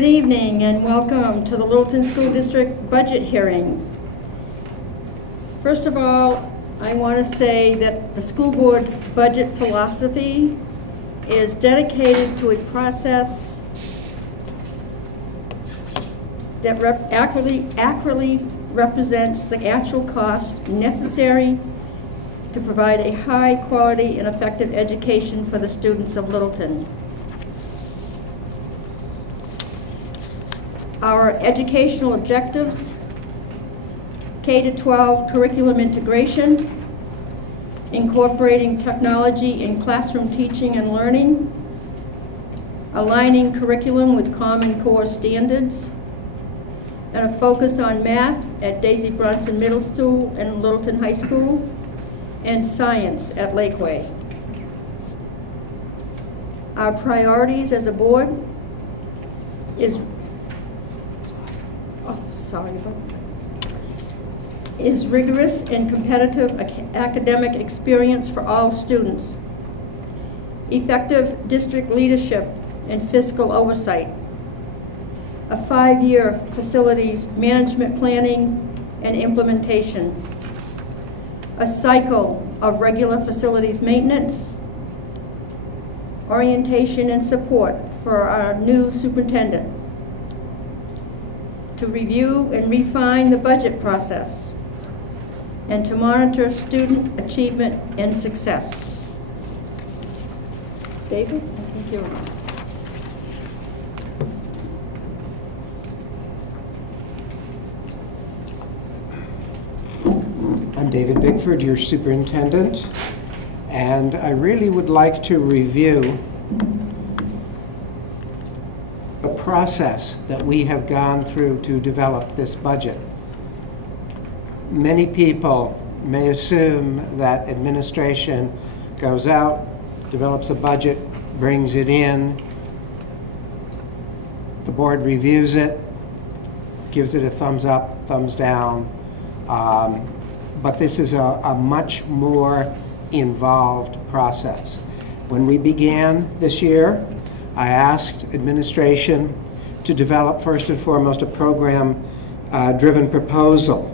Good evening and welcome to the Littleton School District budget hearing. First of all, I want to say that the school board's budget philosophy is dedicated to a process that accurately represents the actual cost necessary to provide a high quality and effective education for the students of Littleton. Our educational objectives: K-12 curriculum integration, incorporating technology in classroom teaching and learning, aligning curriculum with Common Core standards, and a focus on math at Daisy Bronson Middle School and Littleton High School, and science at Lakeway. Our priorities as a board is rigorous and competitive academic experience for all students, effective district leadership and fiscal oversight, a 5-year facilities management planning and implementation, a cycle of regular facilities maintenance, orientation and support for our new superintendent, to review and refine the budget process, and to monitor student achievement and success. David, I think you're on. I'm David Bickford, your superintendent, and I really would like to review the process that we have gone through to develop this budget. Many people may assume that administration goes out, develops a budget, brings it in, the board reviews it, gives it a thumbs up, thumbs down, but this is a much more involved process. When we began this year, I asked administration to develop first and foremost a program-driven proposal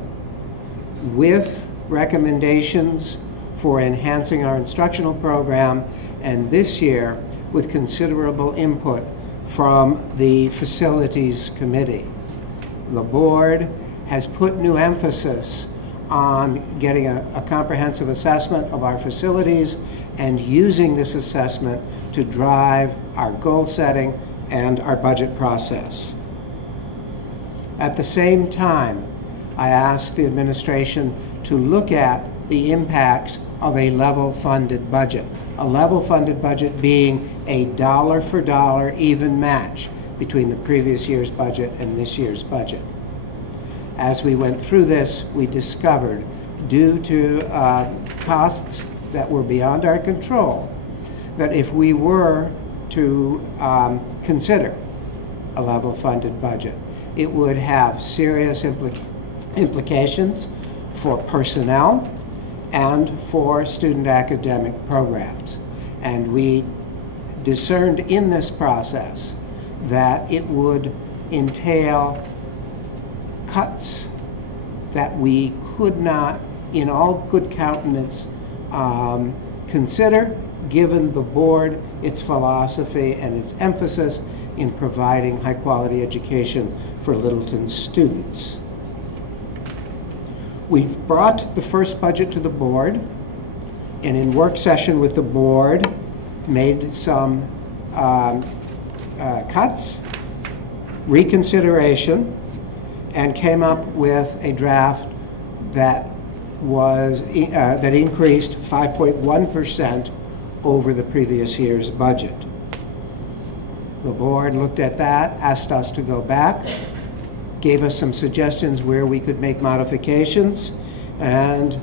with recommendations for enhancing our instructional program, and this year with considerable input from the facilities committee. The board has put new emphasis on getting a comprehensive assessment of our facilities and using this assessment to drive our goal setting and our budget process. At the same time, I asked the administration to look at the impacts of a level funded budget. A level funded budget being a dollar for dollar even match between the previous year's budget and this year's budget. As we went through this, we discovered, due to costs that were beyond our control, that if we were to consider a level funded budget, it would have serious implications for personnel and for student academic programs. And we discerned in this process that it would entail cuts that we could not, in all good countenance, consider, given the board, its philosophy, and its emphasis in providing high-quality education for Littleton students. We've brought the first budget to the board, and in work session with the board, made some cuts, reconsideration, and came up with a draft that was that increased 5.1% over the previous year's budget. The board looked at that, asked us to go back, gave us some suggestions where we could make modifications, and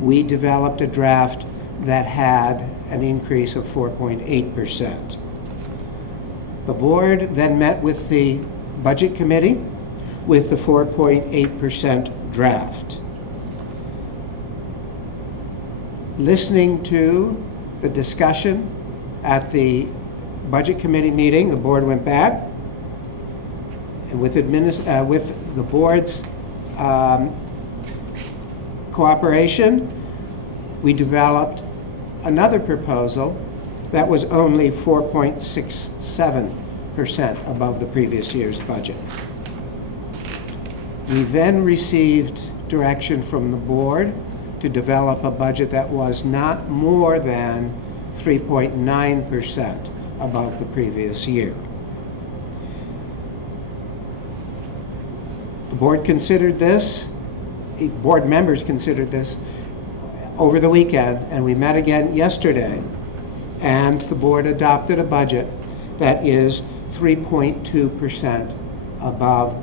we developed a draft that had an increase of 4.8%. The board then met with the budget committee with the 4.8% draft. Listening to the discussion at the budget committee meeting, the board went back, And with the board's cooperation, we developed another proposal that was only 4.67% above the previous year's budget. We then received direction from the board to develop a budget that was not more than 3.9% above the previous year. The board considered this, board members considered this over the weekend, and we met again yesterday, and the board adopted a budget that is 3.2% above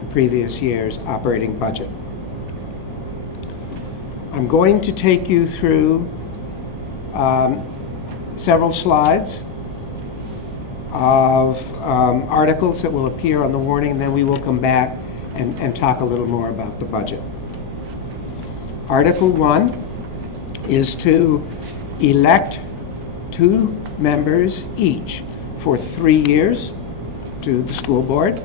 the previous year's operating budget. I'm going to take you through several slides of articles that will appear on the warning, and then we will come back and talk a little more about the budget. Article 1 is to elect 2 members each for 3 years to the school board,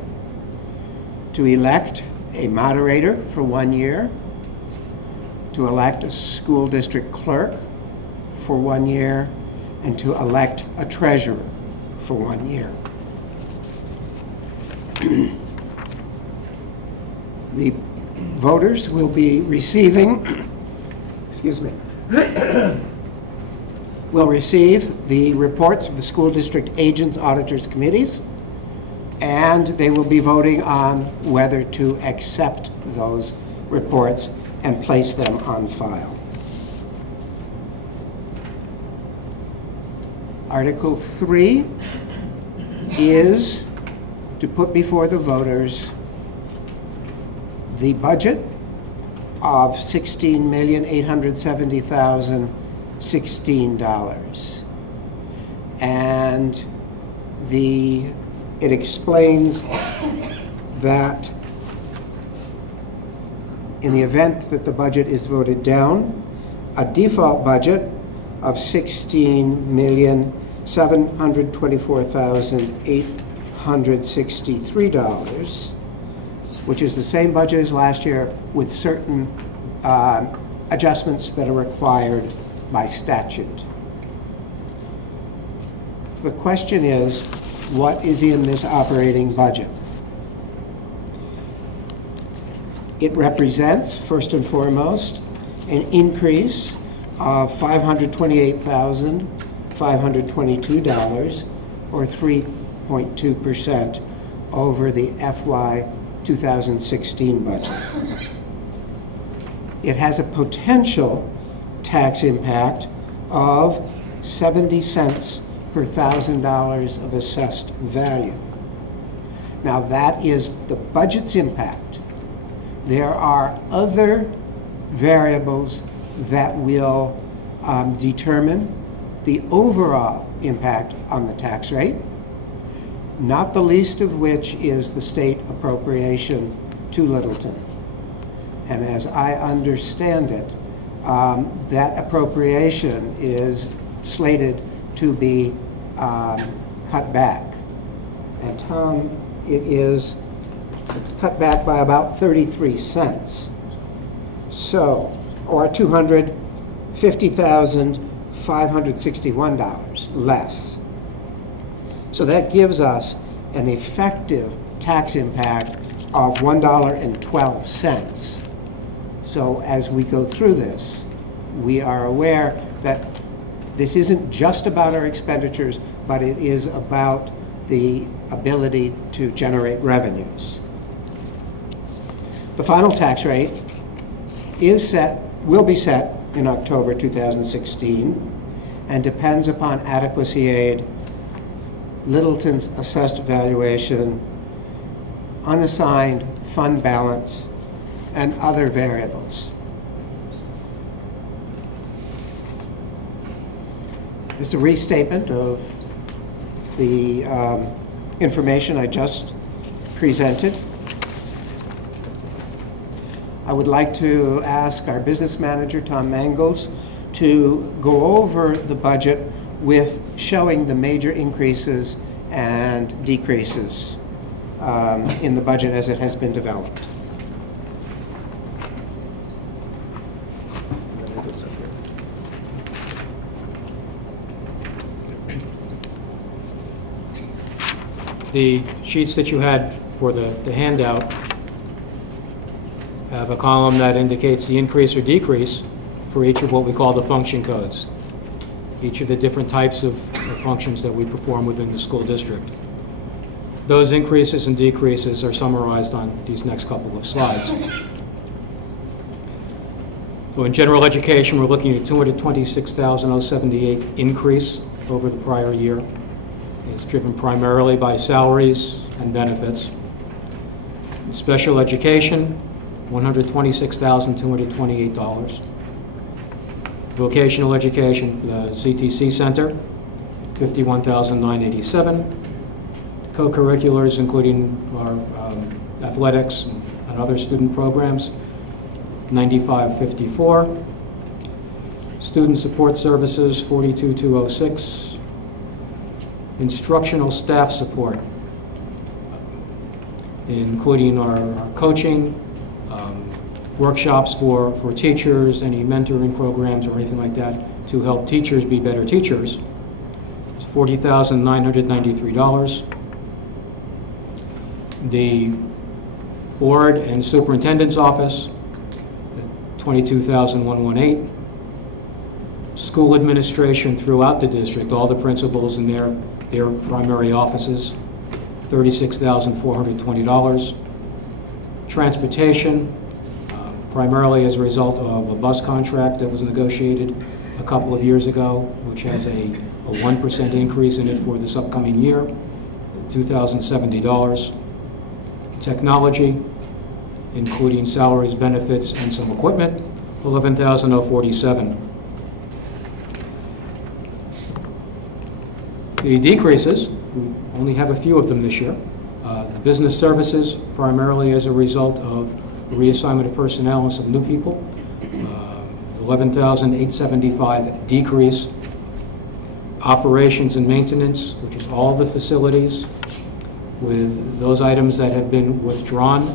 to elect a moderator for 1 year, to elect a school district clerk for 1 year, and to elect a treasurer for 1 year. The voters will be receiving, will receive the reports of the school district agents, auditors, committees, and they will be voting on whether to accept those reports and place them on file. Article 3 is to put before the voters the budget of $16,870,016. And it explains that in the event that the budget is voted down, a default budget of $16,724,863, which is the same budget as last year with certain adjustments that are required by statute. So the question is, what is in this operating budget? It represents, first and foremost, an increase of $528,522, or 3.2% over the FY 2016 budget. It has a potential tax impact of 70 cents per $1,000 of assessed value. Now that is the budget's impact. There are other variables that will determine the overall impact on the tax rate, not the least of which is the state appropriation to Littleton. And as I understand it, that appropriation is slated to be cut back. And Tom, it's cut back by about 33 cents. So, or $250,561 less. So that gives us an effective tax impact of $1.12. So as we go through this, we are aware that this isn't just about our expenditures, but it is about the ability to generate revenues. The final tax rate will be set in October 2016 and depends upon adequacy aid, Littleton's assessed valuation, unassigned fund balance, and other variables. This is a restatement of the information I just presented. I would like to ask our business manager, Tom Mangles, to go over the budget with showing the major increases and decreases in the budget as it has been developed. The sheets that you had for the handout have a column that indicates the increase or decrease for each of what we call the function codes, each of the different types of functions that we perform within the school district. Those increases and decreases are summarized on these next couple of slides. So in general education, we're looking at $226,078 increase over the prior year. It's driven primarily by salaries and benefits. In special education, $126,228. Vocational education, the CTC Center, $51,987. Co-curriculars, including our athletics and other student programs, $95,554. Student support services, $42,206. Instructional staff support, including our coaching, workshops for teachers, any mentoring programs or anything like that to help teachers be better teachers. It's $40,993. The board and superintendent's office, $22,118. School administration throughout the district, all the principals and their primary offices, $36,420. Transportation, primarily as a result of a bus contract that was negotiated a couple of years ago, which has a 1% increase in it for this upcoming year, $2,070. Technology, including salaries, benefits, and some equipment, $11,047. The decreases, we only have a few of them this year. The business services, primarily as a result of reassignment of personnel and some new people, $11,875 decrease. Operations and maintenance, which is all the facilities, with those items that have been withdrawn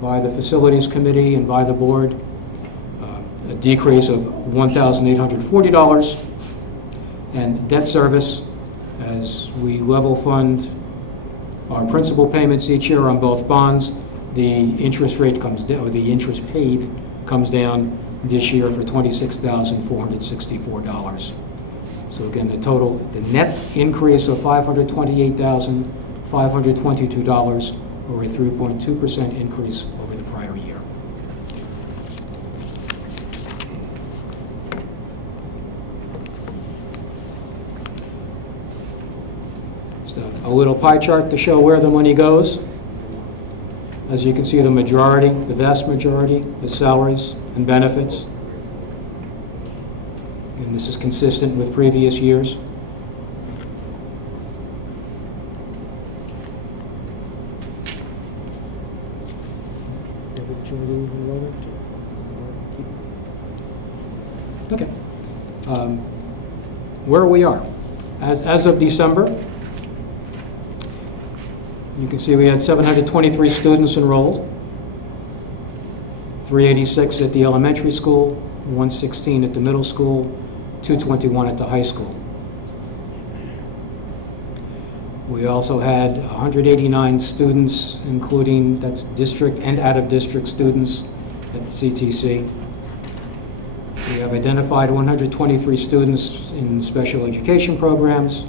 by the facilities committee and by the board, a decrease of $1,840. And debt service, as we level fund our principal payments each year on both bonds, the interest rate comes down, or the interest paid comes down this year for $26,464. So again, the net increase of $528,522, or a 3.2% increase over the prior year. A little pie chart to show where the money goes. As you can see, the vast majority, is salaries and benefits. And this is consistent with previous years. Okay. Where we are. As of December, you can see we had 723 students enrolled, 386 at the elementary school, 116 at the middle school, 221 at the high school. We also had 189 students, including that's district and out-of-district students at the CTC. We have identified 123 students in special education programs,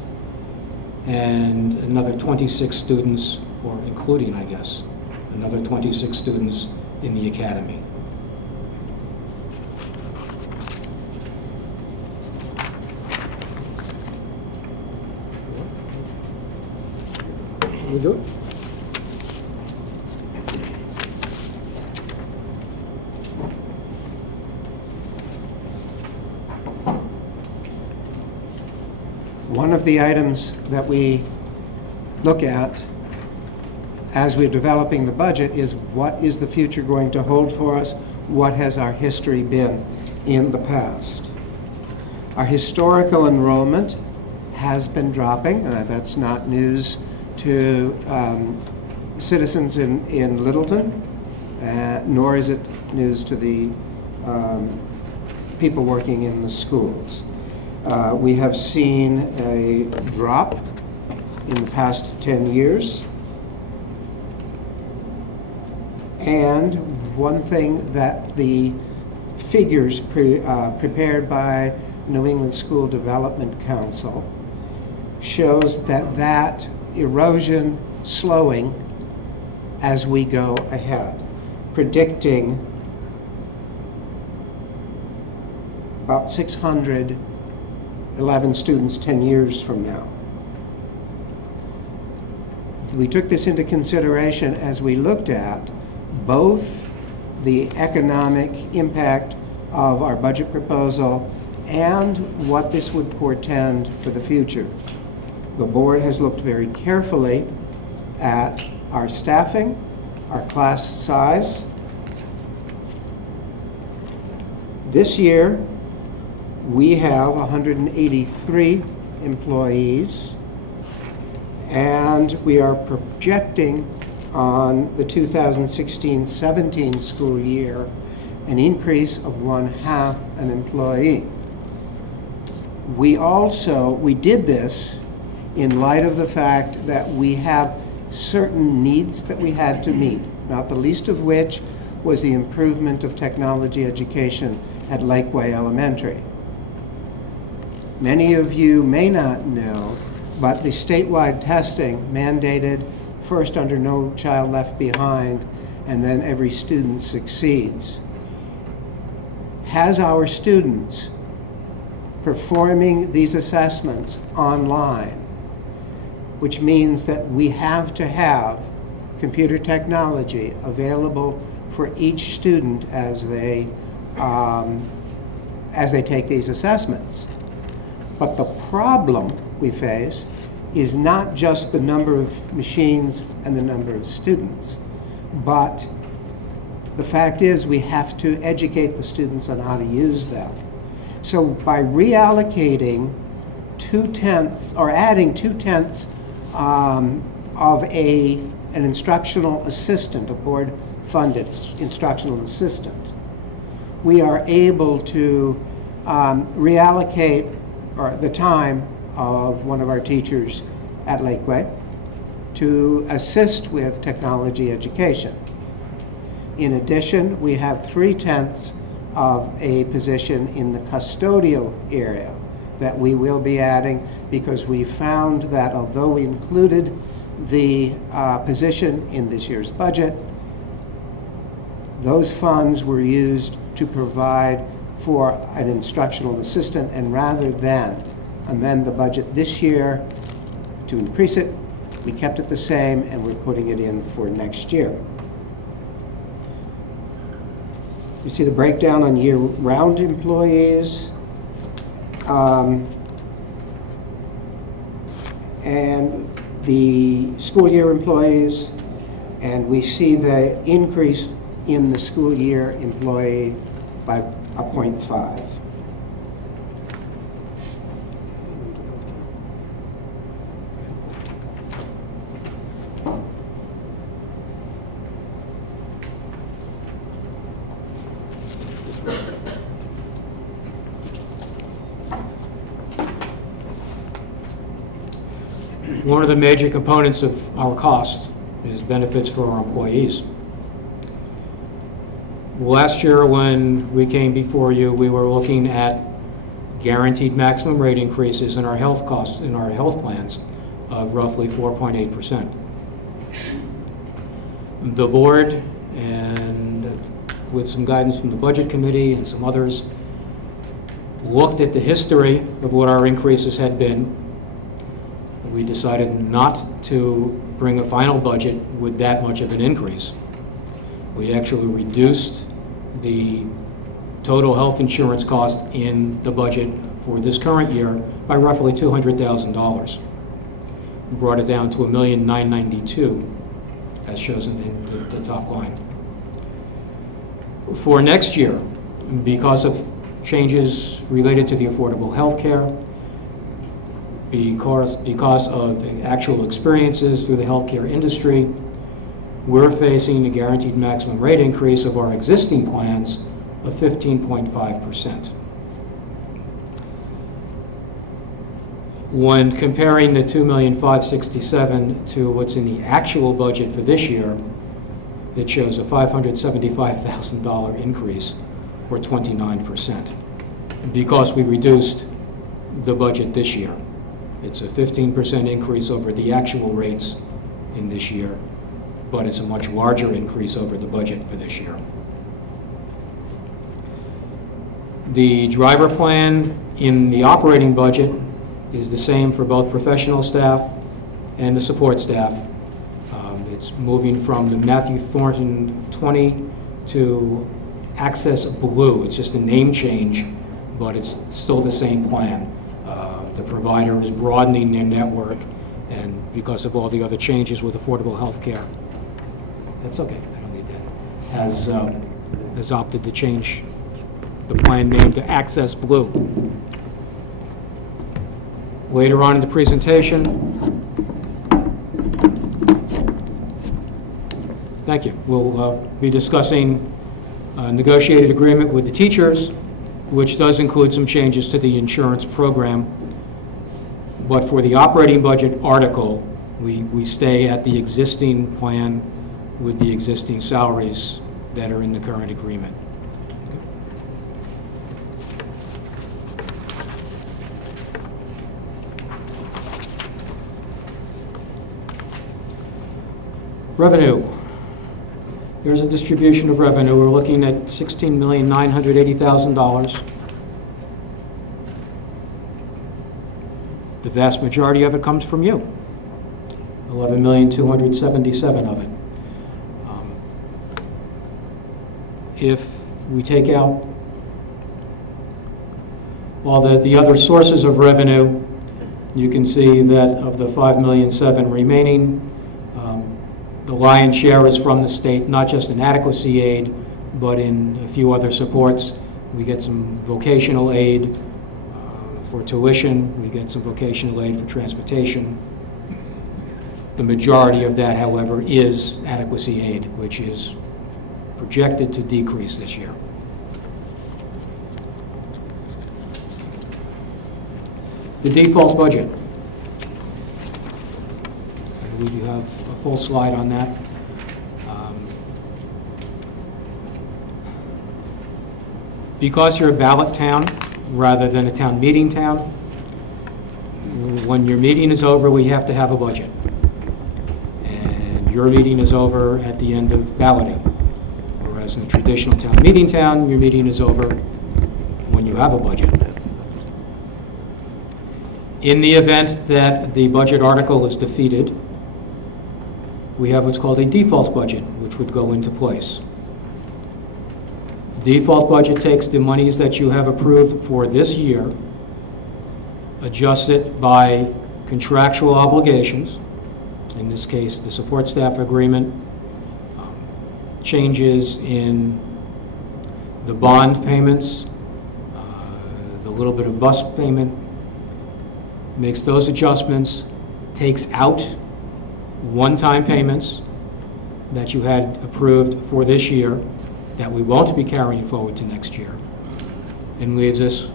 and another 26 students, or including, I guess, another 26 students in the academy. We do it? One of the items that we look at as we're developing the budget is what is the future going to hold for us? What has our history been in the past? Our historical enrollment has been dropping, and that's not news to citizens in Littleton, nor is it news to the people working in the schools. We have seen a drop in the past 10 years. And one thing that the figures prepared by New England School Development Council shows that erosion slowing as we go ahead, predicting about 611 students 10 years from now. We took this into consideration as we looked at both the economic impact of our budget proposal and what this would portend for the future. The board has looked very carefully at our staffing, our class size. This year, we have 183 employees, and we are projecting on the 2016-17 school year an increase of 1/2 an employee. We did this in light of the fact that we have certain needs that we had to meet, not the least of which was the improvement of technology education at Lakeway Elementary. Many of you may not know, but the statewide testing mandated first under No Child Left Behind, and then every student succeeds, has our students performing these assessments online, which means that we have to have computer technology available for each student as they take these assessments. But the problem we face is not just the number of machines and the number of students, but the fact is we have to educate the students on how to use them. So by reallocating 2/10 or adding 2/10 of an instructional assistant, a board-funded instructional assistant, we are able to reallocate the time of one of our teachers at Lakeway to assist with technology education. In addition, we have 3/10 of a position in the custodial area that we will be adding, because we found that although we included the position in this year's budget, those funds were used to provide for an instructional assistant, and rather than amend the budget this year to increase it, we kept it the same and we're putting it in for next year. You see the breakdown on year-round employees. And the school year employees, and we see the increase in the school year employee by 0.5. One of the major components of our cost is benefits for our employees. Last year when we came before you, we were looking at guaranteed maximum rate increases in our health costs, in our health plans, of roughly 4.8%. The board, and with some guidance from the Budget Committee and some others, looked at the history of what our increases had been. We decided not to bring a final budget with that much of an increase. We actually reduced the total health insurance cost in the budget for this current year by roughly $200,000. We brought it down to $1,992,000, as shown in the top line. For next year, because of changes related to the affordable health care, because of actual experiences through the healthcare industry, we're facing a guaranteed maximum rate increase of our existing plans of 15.5%. When comparing the $2,567,000 to what's in the actual budget for this year, it shows a $575,000 increase, or 29%, because we reduced the budget this year. It's a 15% increase over the actual rates in this year, but it's a much larger increase over the budget for this year. The driver plan in the operating budget is the same for both professional staff and the support staff. It's moving from the Matthew Thornton 20 to Access Blue. It's just a name change, but it's still the same plan. The provider is broadening their network, and because of all the other changes with affordable health care, that's okay, I don't need that, has opted to change the plan name to Access Blue. Later on in the presentation, thank you, we'll be discussing a negotiated agreement with the teachers, which does include some changes to the insurance program. But for the operating budget article, we stay at the existing plan with the existing salaries that are in the current agreement. Revenue. Here's a distribution of revenue. We're looking at $16,980,000. The vast majority of it comes from you. $11,277,000 of it. If we take out all the other sources of revenue, you can see that of the $5,700,000 remaining, the lion's share is from the state, not just in adequacy aid, but in a few other supports. We get some vocational aid for tuition. We get some vocational aid for transportation. The majority of that, however, is adequacy aid, which is projected to decrease this year. The default budget. I believe you have a full slide on that. Because you're a ballot town rather than a town meeting town, when your meeting is over, we have to have a budget. And your meeting is over at the end of balloting. Whereas in a traditional town meeting town, your meeting is over when you have a budget. In the event that the budget article is defeated, we have what's called a default budget, which would go into place. The default budget takes the monies that you have approved for this year, adjusts it by contractual obligations, in this case the support staff agreement, changes in the bond payments, the little bit of bus payment, makes those adjustments, takes out one-time payments that you had approved for this year that we won't be carrying forward to next year, and leaves us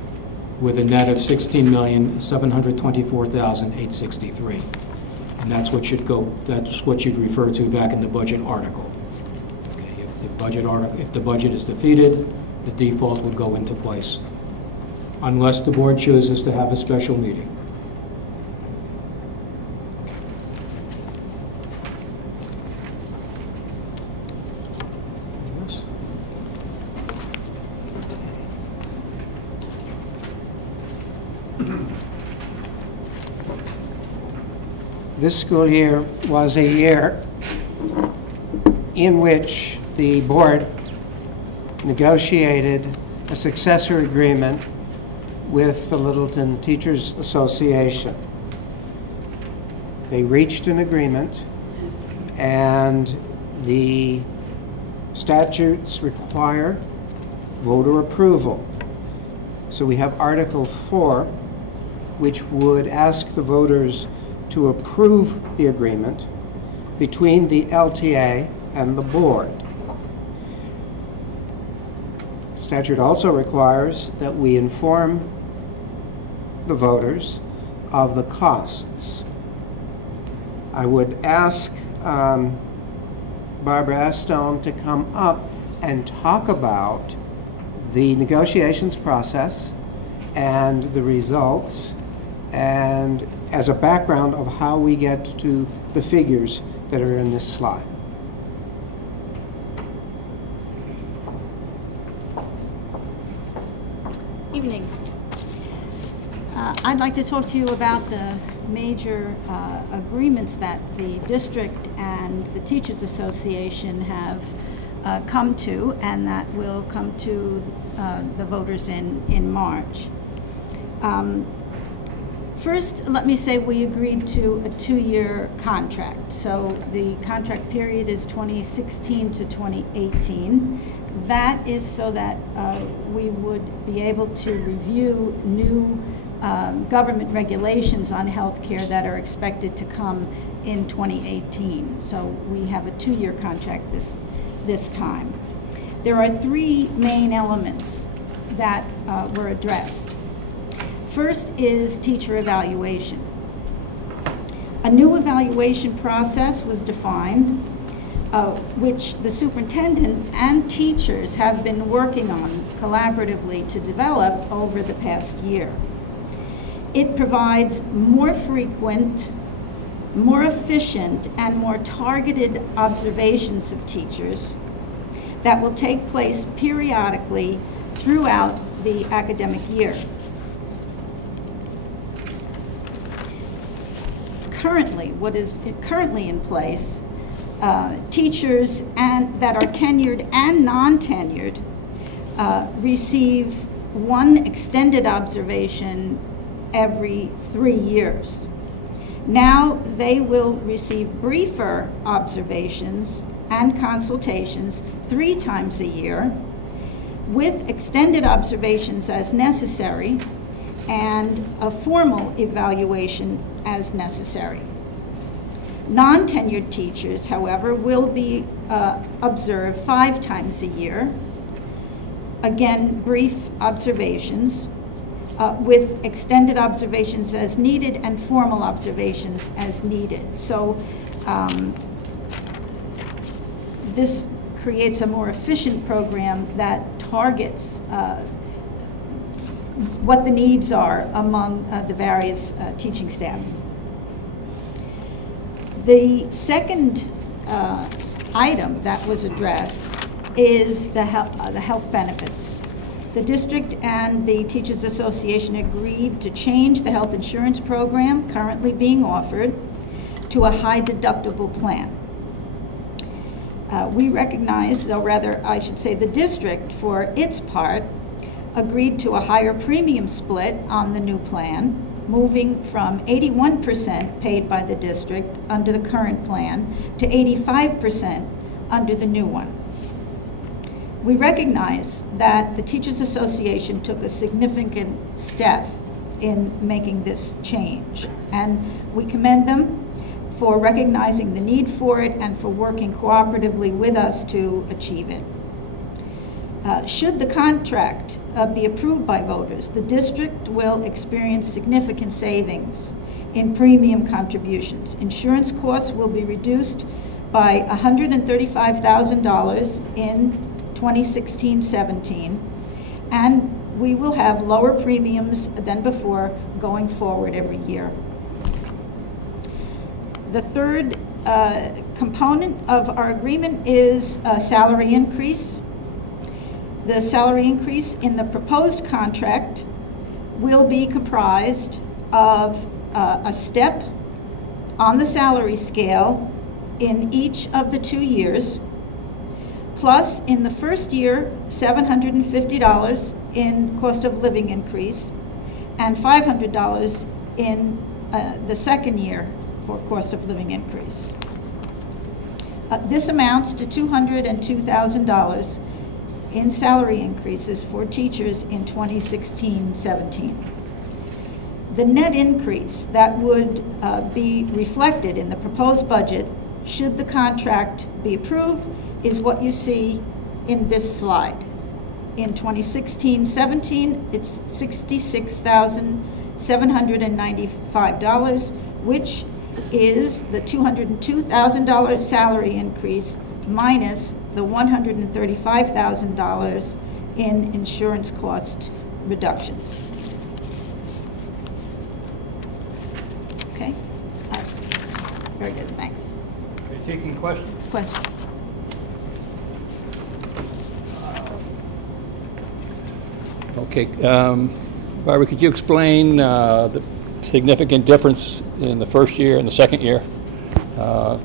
with a net of $16,724,863. And that's what should go, that's what you'd refer to back in the budget article. Okay, if the budget is defeated, the default would go into place, unless the board chooses to have a special meeting. This school year was a year in which the board negotiated a successor agreement with the Littleton Teachers Association. They reached an agreement, and the statutes require voter approval. So we have Article 4, which would ask the voters to approve the agreement between the LTA and the board. Statute also requires that we inform the voters of the costs. I would ask Barbara Estone to come up and talk about the negotiations process and the results, and as a background of how we get to the figures that are in this slide. Evening. I'd like to talk to you about the major agreements that the district and the Teachers Association have come to, and that will come to the voters in March. First, let me say we agreed to a 2-year contract. So the contract period is 2016 to 2018. That is so that we would be able to review new government regulations on healthcare that are expected to come in 2018. So we have a 2-year contract this time. There are 3 main elements that were addressed. First is teacher evaluation. A new evaluation process was defined, which the superintendent and teachers have been working on collaboratively to develop over the past year. It provides more frequent, more efficient, and more targeted observations of teachers that will take place periodically throughout the academic year. Currently, what is currently in place, teachers that are tenured and non-tenured receive one extended observation every 3 years. Now they will receive briefer observations and consultations 3 times a year, with extended observations as necessary and a formal evaluation as necessary. Non-tenured teachers, however, will be observed 5 times a year, again brief observations, with extended observations as needed and formal observations as needed. So this creates a more efficient program that targets what the needs are among the various teaching staff. The second item that was addressed is the health benefits. The district and the Teachers Association agreed to change the health insurance program currently being offered to a high deductible plan. We recognize, or rather I should say the district for its part, agreed to a higher premium split on the new plan, moving from 81% paid by the district under the current plan to 85% under the new one. We recognize that the Teachers Association took a significant step in making this change, and we commend them for recognizing the need for it and for working cooperatively with us to achieve it. Should the contract be approved by voters, the district will experience significant savings in premium contributions. Insurance costs will be reduced by $135,000 in 2016-17, and we will have lower premiums than before going forward every year. The third component of our agreement is a salary increase. The salary increase in the proposed contract will be comprised of a step on the salary scale in each of the 2 years, plus in the first year, $750 in cost of living increase, and $500 in the second year for cost of living increase. This amounts to $202,000 in salary increases for teachers in 2016-17. The net increase that would be reflected in the proposed budget, should the contract be approved, is what you see in this slide. In 2016-17, it's $66,795, which is the $202,000 salary increase minus the $135,000 in insurance cost reductions. Okay? Very good, thanks. Okay, taking questions. Question? Okay, Barbara, could you explain the significant difference in the first year and the second year?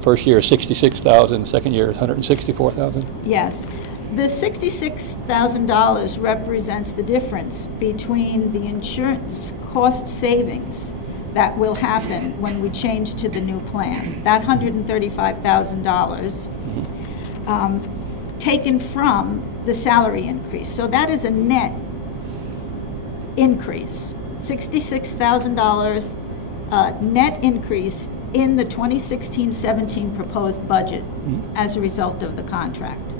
First year is $66,000, second year is $164,000. Yes. The $66,000 represents the difference between the insurance cost savings that will happen when we change to the new plan. That $135,000 taken from the salary increase. So that is a net increase. $66,000 net increase in the 2016-17 proposed budget as a result of the contract.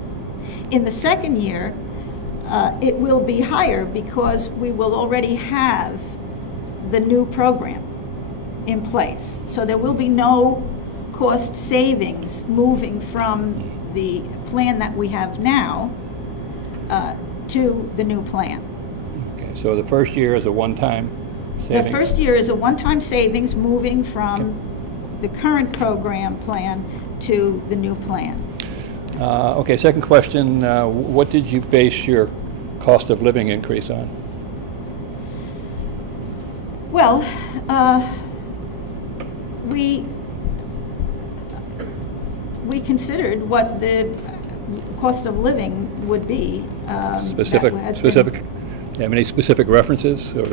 In the second year, it will be higher because we will already have the new program in place. So there will be no cost savings moving from the plan that we have now to the new plan. Okay, so the first year is a one-time savings? The first year is a one-time savings moving from the current program plan to the new plan. Okay, second question, what did you base your cost of living increase on? Well, we considered what the cost of living would be. Specific? Do you have any specific references, or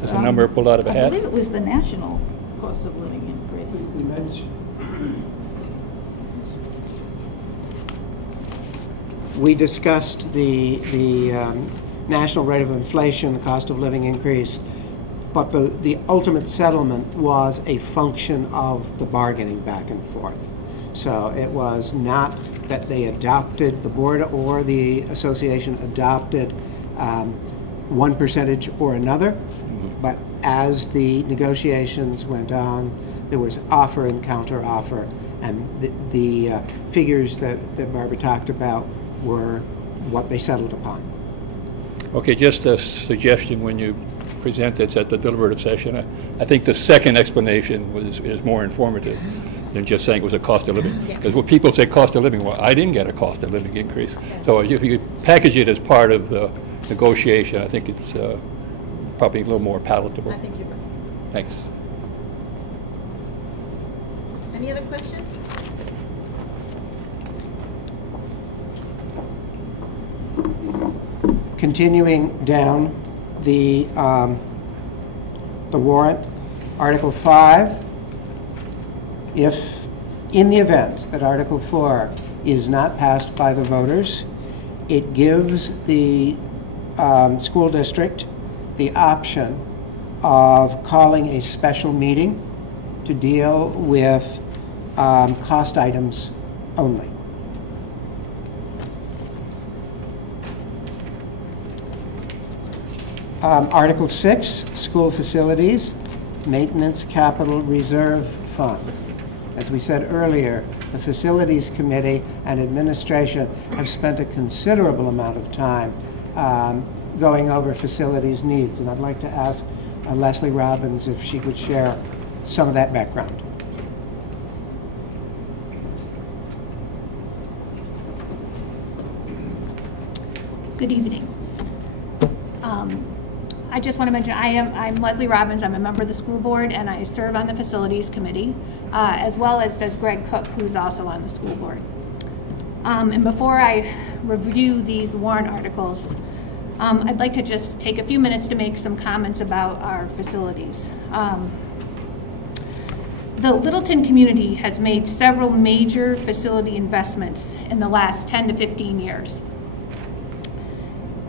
just a number pulled out of a hat? I believe it was the national cost of living increase. We discussed the national rate of inflation, the cost of living increase, but the ultimate settlement was a function of the bargaining back and forth. So it was not that they adopted, the board or the association adopted one percentage or another, but as the negotiations went on, there was offer and counter offer, and the figures that Barbara talked about were what they settled upon. Okay, just a suggestion when you present this at the deliberative session. I think the second explanation is more informative than just saying it was a cost of living. Because when people say cost of living, well, I didn't get a cost of living increase. So if you package it as part of the negotiation, I think it's probably a little more palatable. I think you're right. Thanks. Any other questions? Continuing down the warrant, Article 5, if in the event that Article 4 is not passed by the voters, it gives the school district the option of calling a special meeting to deal with cost items only. Article 6, School Facilities, Maintenance Capital Reserve Fund. As we said earlier, the Facilities Committee and administration have spent a considerable amount of time going over facilities needs, and I'd like to ask Leslie Robbins if she could share some of that background. Good evening. I just want to mention I'm Leslie Robbins. I'm a member of the school board, and I serve on the facilities committee, as well as does Greg Cook, who's also on the school board. And before I review these warrant articles, I'd like to just take a few minutes to make some comments about our facilities. The Littleton community has made several major facility investments in the last 10 to 15 years.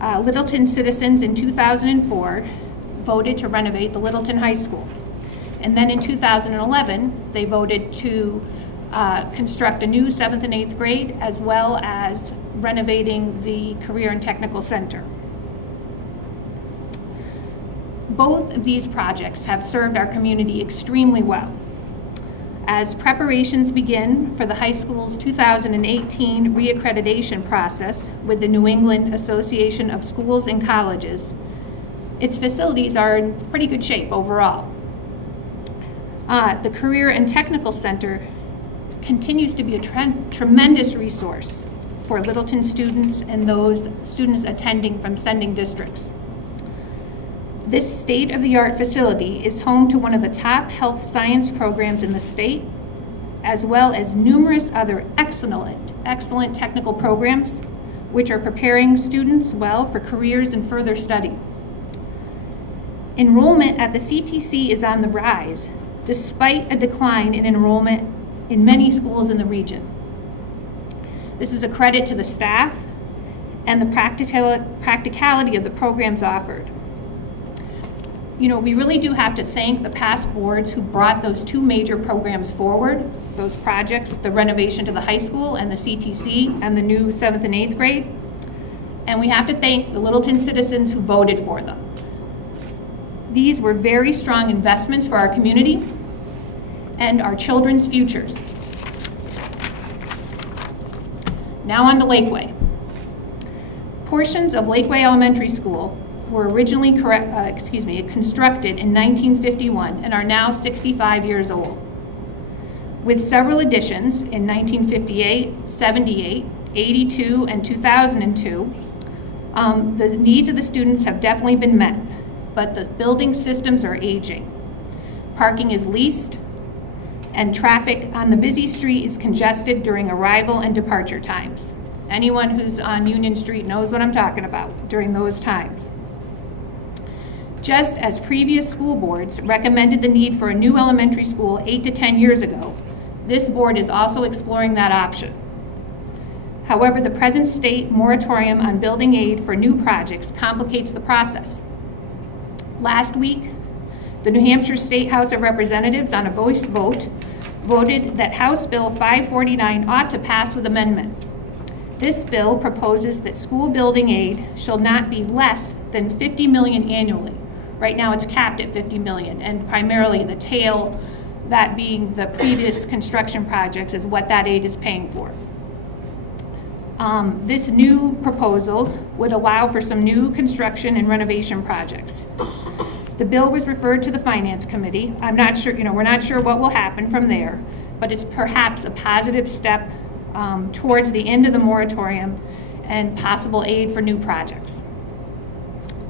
Littleton citizens in 2004 voted to renovate the Littleton High School. And then in 2011, they voted to construct a new 7th and 8th grade, as well as renovating the Career and Technical Center. Both of these projects have served our community extremely well. As preparations begin for the high school's 2018 reaccreditation process with the New England Association of Schools and Colleges, its facilities are in pretty good shape overall. The Career and Technical Center continues to be a tremendous resource for Littleton students and those students attending from sending districts. This state-of-the-art facility is home to one of the top health science programs in the state, as well as numerous other excellent technical programs, which are preparing students well for careers and further study. Enrollment at the CTC is on the rise, despite a decline in enrollment in many schools in the region. This is a credit to the staff and the practicality of the programs offered. You know, we really do have to thank the past boards who brought those two major programs forward, those projects, the renovation to the high school and the CTC and the new 7th and 8th grade. And we have to thank the Littleton citizens who voted for them. These were very strong investments for our community and our children's futures. Now on to Lakeway. Portions of Lakeway Elementary School were originally constructed in 1951 and are now 65 years old. With several additions in 1958, 78, 82, and 2002, the needs of the students have definitely been met, but the building systems are aging. Parking is leased, and traffic on the busy street is congested during arrival and departure times. Anyone who's on Union Street knows what I'm talking about during those times. Just as previous school boards recommended the need for a new elementary school 8 to 10 years ago, this board is also exploring that option. However, the present state moratorium on building aid for new projects complicates the process. Last week, the New Hampshire State House of Representatives on a voice vote voted that House Bill 549 ought to pass with amendment. This bill proposes that school building aid shall not be less than $50 million annually. Right now it's capped at $50 million, and primarily the tail, that being the previous construction projects, is what that aid is paying for. This new proposal would allow for some new construction and renovation projects. The bill was referred to the Finance Committee. I'm not sure, we're not sure what will happen from there, but it's perhaps a positive step towards the end of the moratorium and possible aid for new projects.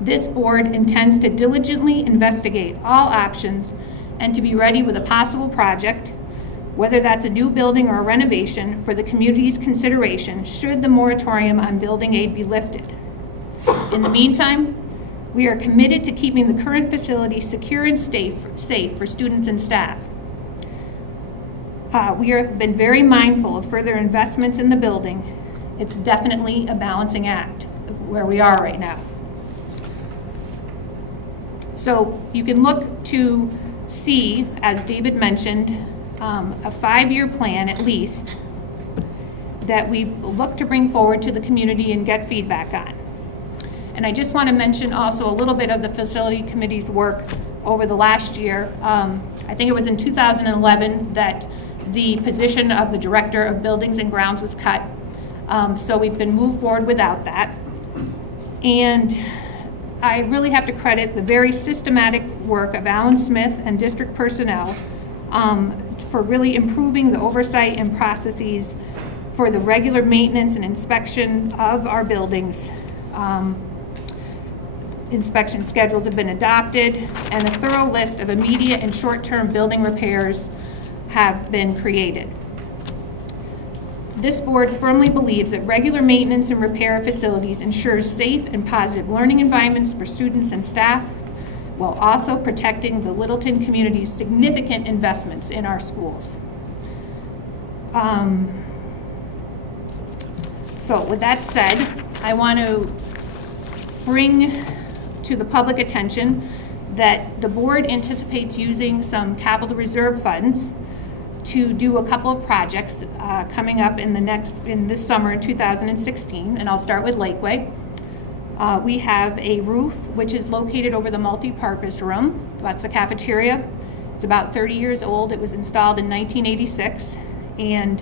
This board intends to diligently investigate all options and to be ready with a possible project, whether that's a new building or a renovation, for the community's consideration should the moratorium on building aid be lifted. In the meantime, we are committed to keeping the current facility secure and safe for students and staff. We have been very mindful of further investments in the building. It's definitely a balancing act where we are right now. So you can look to see, as David mentioned, a 5-year plan at least that we look to bring forward to the community and get feedback on. And I just want to mention also a little bit of the facility committee's work over the last year. I think it was in 2011 that the position of the Director of Buildings and Grounds was cut. So we've been moved forward without that. And I really have to credit the very systematic work of Alan Smith and district personnel for really improving the oversight and processes for the regular maintenance and inspection of our buildings. Inspection schedules have been adopted, and a thorough list of immediate and short-term building repairs have been created. This board firmly believes that regular maintenance and repair of facilities ensures safe and positive learning environments for students and staff, while also protecting the Littleton community's significant investments in our schools. So with that said, I want to bring to the public attention that the board anticipates using some capital reserve funds to do a couple of projects coming up in this summer in 2016, and I'll start with Lakeway. We have a roof which is located over the multi-purpose room. That's the cafeteria. It's about 30 years old. It was installed in 1986, and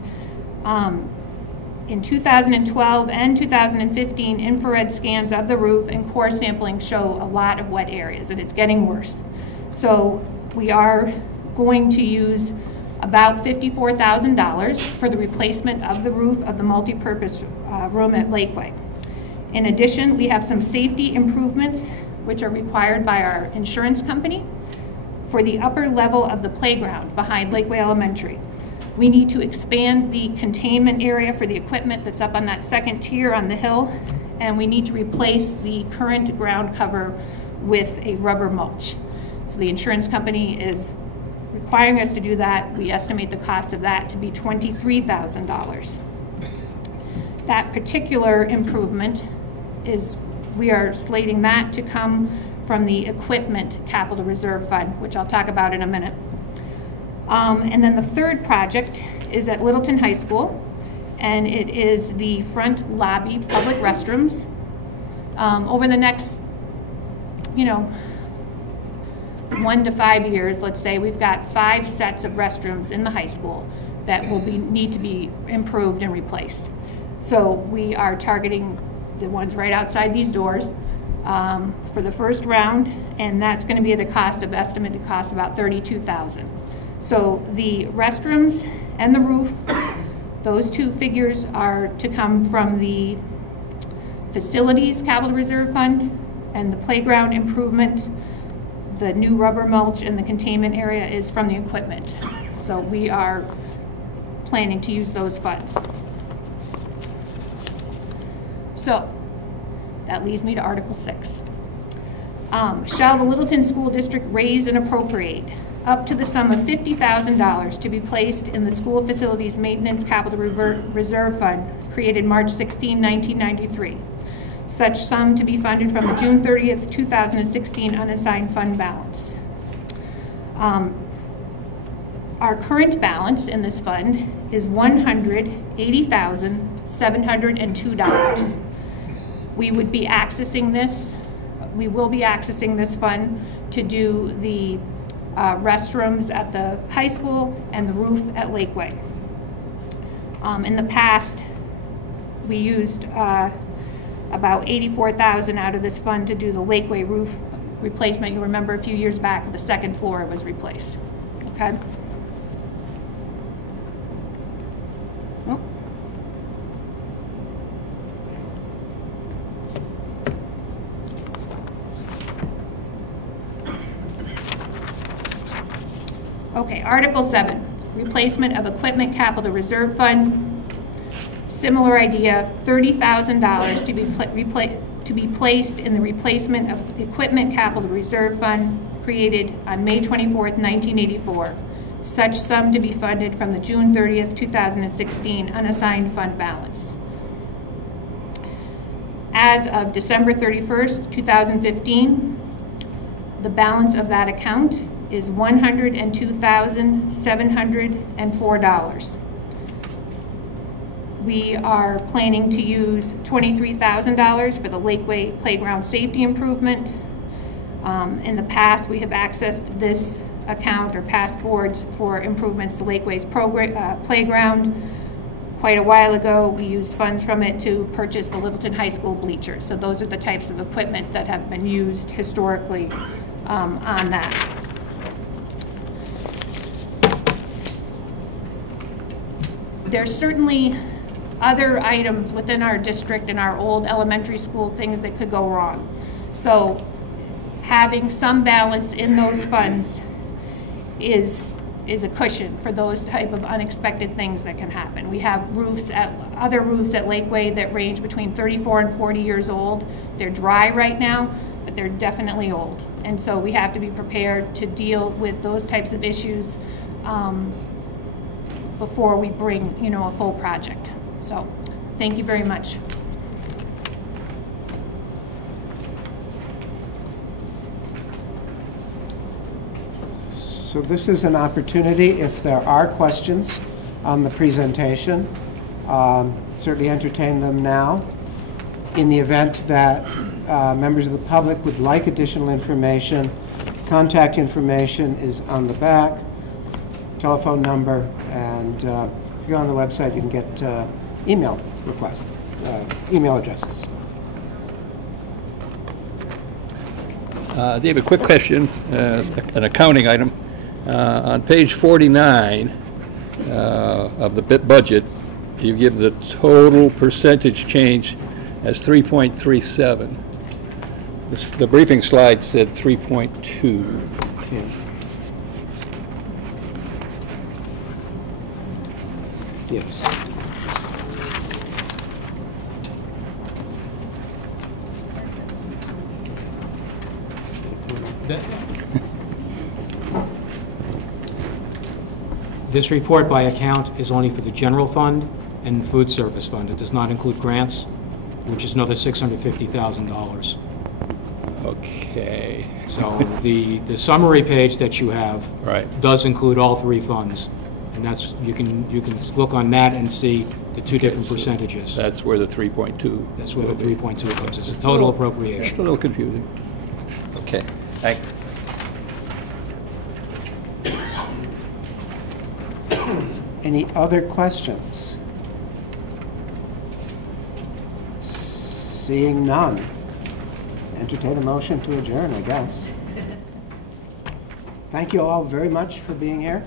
in 2012 and 2015, infrared scans of the roof and core sampling show a lot of wet areas, and it's getting worse. So we are going to use about $54,000 for the replacement of the roof of the multi-purpose room at Lakeway. In addition, we have some safety improvements which are required by our insurance company for the upper level of the playground behind Lakeway Elementary. We need to expand the containment area for the equipment that's up on that second tier on the hill, and we need to replace the current ground cover with a rubber mulch. So the insurance company is requiring us to do that. We estimate the cost of that to be $23,000. That particular improvement we are slating that to come from the Equipment Capital Reserve Fund, which I'll talk about in a minute. And then the third project is at Littleton High School, and it is the front lobby public restrooms. Over the next, 1 to 5 years, let's say, we've got 5 sets of restrooms in the high school that will need to be improved and replaced. So we are targeting the ones right outside these doors for the first round, and that's going to be at a estimated cost about $32,000. So the restrooms and the roof, those 2 figures are to come from the Facilities Capital Reserve Fund, and the playground improvement, the new rubber mulch, and the containment area is from the equipment. So we are planning to use those funds. So that leads me to Article 6. Shall the Littleton School District raise and appropriate up to the sum of $50,000 to be placed in the School Facilities Maintenance Capital Reserve Fund created March 16, 1993. Such sum to be funded from the June 30th, 2016 unassigned fund balance. Our current balance in this fund is $180,702. We will be accessing this fund to do the restrooms at the high school and the roof at Lakeway. In the past, we used about $84,000 out of this fund to do the Lakeway roof replacement. You remember a few years back, the second floor was replaced. Okay. Oh. Okay, Article 7, replacement of Equipment Capital Reserve Fund. Similar idea, $30,000 to be placed in the replacement of Equipment Capital Reserve Fund created on May 24th, 1984. Such sum to be funded from the June 30th, 2016 unassigned fund balance. As of December 31st, 2015, the balance of that account is $102,704. We are planning to use $23,000 for the Lakeway playground safety improvement. In the past, we have accessed this account or past boards for improvements to Lakeway's playground. Quite a while ago, we used funds from it to purchase the Littleton High School bleachers. So those are the types of equipment that have been used historically on that. There's certainly other items within our district and our old elementary school, things that could go wrong. So having some balance in those funds is a cushion for those type of unexpected things that can happen. We have other roofs at Lakeway that range between 34 and 40 years old. They're dry right now, but they're definitely old. And so we have to be prepared to deal with those types of issues before we bring, a full project. So, thank you very much. So this is an opportunity, if there are questions on the presentation, certainly entertain them now. In the event that members of the public would like additional information, contact information is on the back, telephone number, and if you go on the website, you can get email requests, email addresses. Dave, a quick question, an accounting item. On page 49 of the budget, you give the total percentage change as 3.37. The briefing slide said 3.2. Okay. Yes. This report by account is only for the general fund and food service fund. It does not include grants, which is another $650,000. Okay. So the summary page that you have Right. does include all three funds, and that's you can look on that and see the two different percentages. That's where the 3.2. That's where the 3.2 comes. It's a total It's appropriation. a little confusing. Okay, thanks. Any other questions? Seeing none. Entertain a motion to adjourn, I guess. Thank you all very much for being here.